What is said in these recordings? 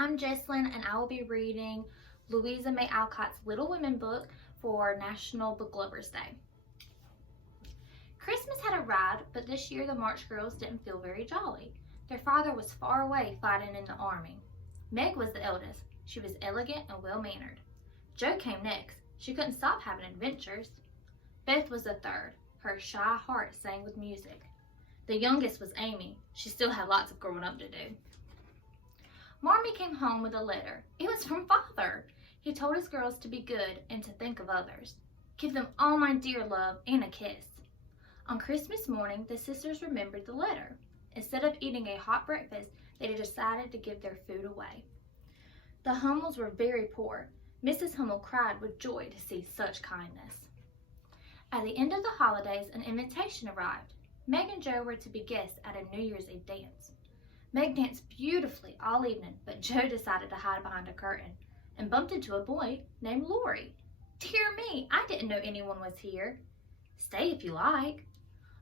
I'm Jesslyn and I will be reading Louisa May Alcott's Little Women book for National Book Lovers Day. Christmas had arrived, but this year the March girls didn't feel very jolly. Their father was far away fighting in the army. Meg was the eldest. She was elegant and well-mannered. Jo came next. She couldn't stop having adventures. Beth was the third. Her shy heart sang with music. The youngest was Amy. She still had lots of growing up to do. Marmee came home with a letter. It was from Father. He told his girls to be good and to think of others. Give them all my dear love and a kiss. On Christmas morning, the sisters remembered the letter. Instead of eating a hot breakfast, they decided to give their food away. The Hummels were very poor. Mrs. Hummel cried with joy to see such kindness. At the end of the holidays, an invitation arrived. Meg and Jo were to be guests at a New Year's Eve dance. Meg danced beautifully all evening, but Jo decided to hide behind a curtain and bumped into a boy named Laurie. Dear me, I didn't know anyone was here. Stay if you like.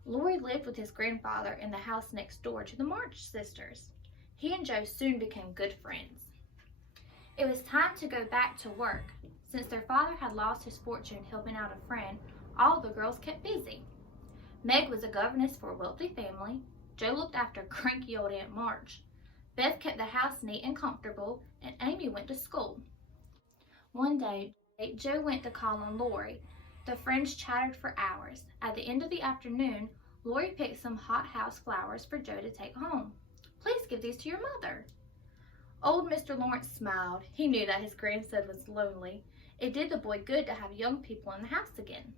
Laurie lived with his grandfather in the house next door to the March sisters. He and Jo soon became good friends. It was time to go back to work. Since their father had lost his fortune helping out a friend, all the girls kept busy. Meg was a governess for a wealthy family. Jo looked after cranky old Aunt March. Beth kept the house neat and comfortable, and Amy went to school. One day, Jo went to call on Laurie. The friends chattered for hours. At the end of the afternoon, Laurie picked some hothouse flowers for Jo to take home. Please give these to your mother. Old Mr. Lawrence smiled. He knew that his grandson was lonely. It did the boy good to have young people in the house again.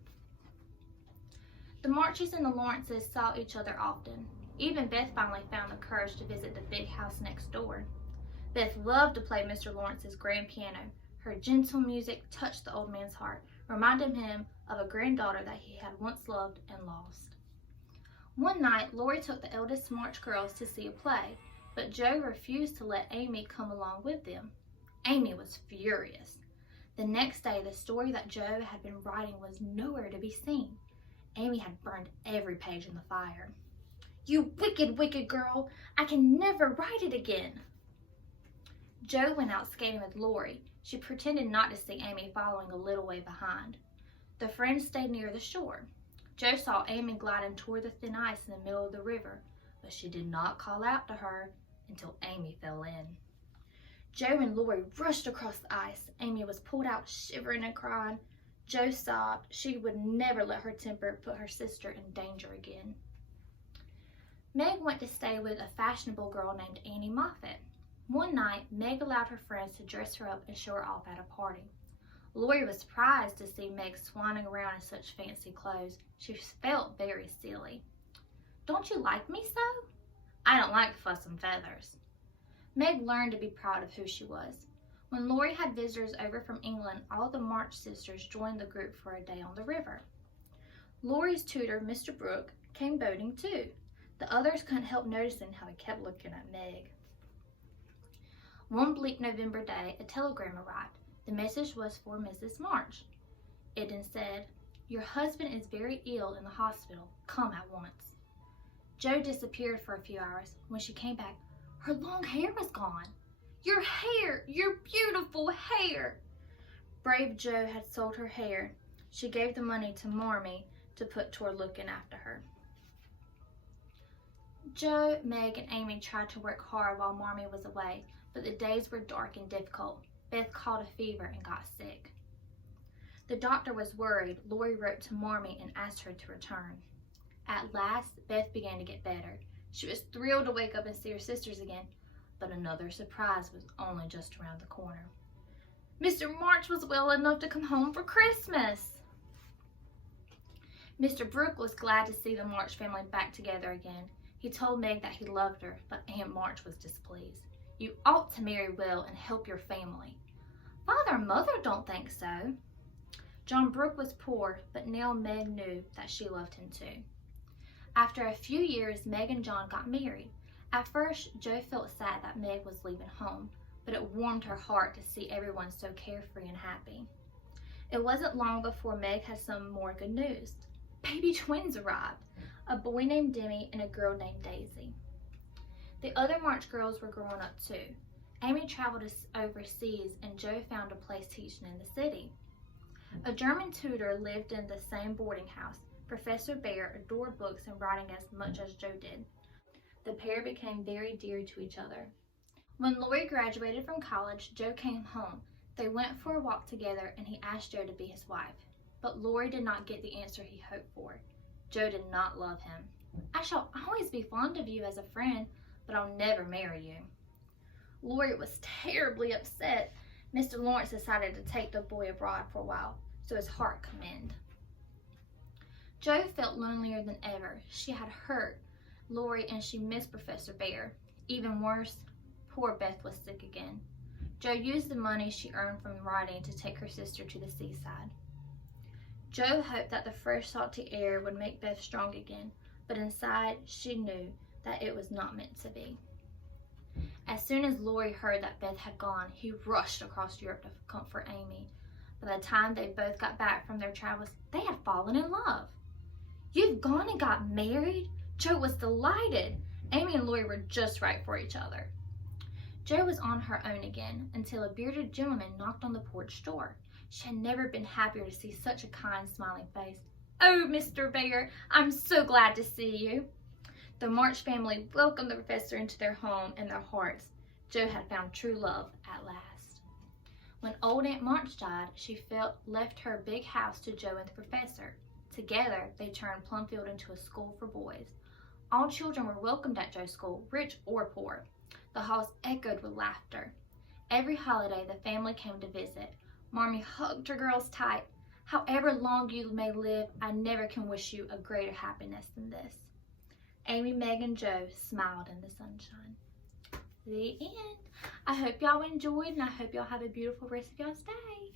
The Marches and the Lawrences saw each other often. Even Beth finally found the courage to visit the big house next door. Beth loved to play Mr. Lawrence's grand piano. Her gentle music touched the old man's heart, reminding him of a granddaughter that he had once loved and lost. One night, Laurie took the eldest March girls to see a play, but Jo refused to let Amy come along with them. Amy was furious. The next day, the story that Jo had been writing was nowhere to be seen. Amy had burned every page in the fire. You wicked, wicked girl! I can never write it again! Jo went out skating with Laurie. She pretended not to see Amy following a little way behind. The friends stayed near the shore. Jo saw Amy gliding toward the thin ice in the middle of the river, but she did not call out to her until Amy fell in. Jo and Laurie rushed across the ice. Amy was pulled out shivering and crying. Jo sobbed. She would never let her temper put her sister in danger again. Meg went to stay with a fashionable girl named Annie Moffat. One night, Meg allowed her friends to dress her up and show her off at a party. Laurie was surprised to see Meg swanning around in such fancy clothes. She felt very silly. Don't you like me so? I don't like fuss and feathers. Meg learned to be proud of who she was. When Laurie had visitors over from England, all the March sisters joined the group for a day on the river. Laurie's tutor, Mr. Brooke, came boating too. The others couldn't help noticing how he kept looking at Meg. One bleak November day, a telegram arrived. The message was for Mrs. March. It said, "Your husband is very ill in the hospital. Come at once." Jo disappeared for a few hours. When she came back, her long hair was gone. Your hair! Your beautiful hair! Brave Jo had sold her hair. She gave the money to Marmee to put toward looking after her. Jo, Meg, and Amy tried to work hard while Marmee was away, but the days were dark and difficult. Beth caught a fever and got sick. The doctor was worried. Laurie wrote to Marmee and asked her to return. At last, Beth began to get better. She was thrilled to wake up and see her sisters again, but another surprise was only just around the corner. Mr. March was well enough to come home for Christmas. Mr. Brooke was glad to see the March family back together again. He told Meg that he loved her, but Aunt March was displeased. You ought to marry well and help your family. Father and Mother don't think so. John Brooke was poor, but now Meg knew that she loved him too. After a few years, Meg and John got married. At first, Jo felt sad that Meg was leaving home, but it warmed her heart to see everyone so carefree and happy. It wasn't long before Meg had some more good news. Baby twins arrived, a boy named Demi and a girl named Daisy. The other March girls were growing up too. Amy traveled overseas and Joe found a place teaching in the city. A German tutor lived in the same boarding house. Professor Bear adored books and writing as much as Joe did. The pair became very dear to each other. When Lori graduated from college, Joe came home. They went for a walk together and he asked Joe to be his wife. But Lori did not get the answer he hoped for. Joe did not love him. "I shall always be fond of you as a friend, but I'll never marry you." Lori was terribly upset. Mr. Lawrence decided to take the boy abroad for a while, so his heart could mend. Joe felt lonelier than ever. She had hurt Lori and she missed Professor Bear. Even worse, poor Beth was sick again. Joe used the money she earned from writing to take her sister to the seaside. Joe hoped that the fresh salty air would make Beth strong again, but inside she knew that it was not meant to be. As soon as Lori heard that Beth had gone, he rushed across Europe to comfort Amy. By the time they both got back from their travels, they had fallen in love. "You've gone and got married?" Joe was delighted. Amy and Lori were just right for each other. Joe was on her own again until a bearded gentleman knocked on the porch door. She had never been happier to see such a kind, smiling face. "Oh, Mr. Bear, I'm so glad to see you." The March family welcomed the professor into their home and their hearts. Joe had found true love at last. When old Aunt March died, she left her big house to Joe and the professor. Together, they turned Plumfield into a school for boys. All children were welcomed at Joe's school, rich or poor. The halls echoed with laughter. Every holiday, the family came to visit. Marmee hugged her girls tight. "However long you may live, I never can wish you a greater happiness than this." Amy, Meg, and Joe smiled in the sunshine. The end. I hope y'all enjoyed, and I hope y'all have a beautiful rest of y'all's day.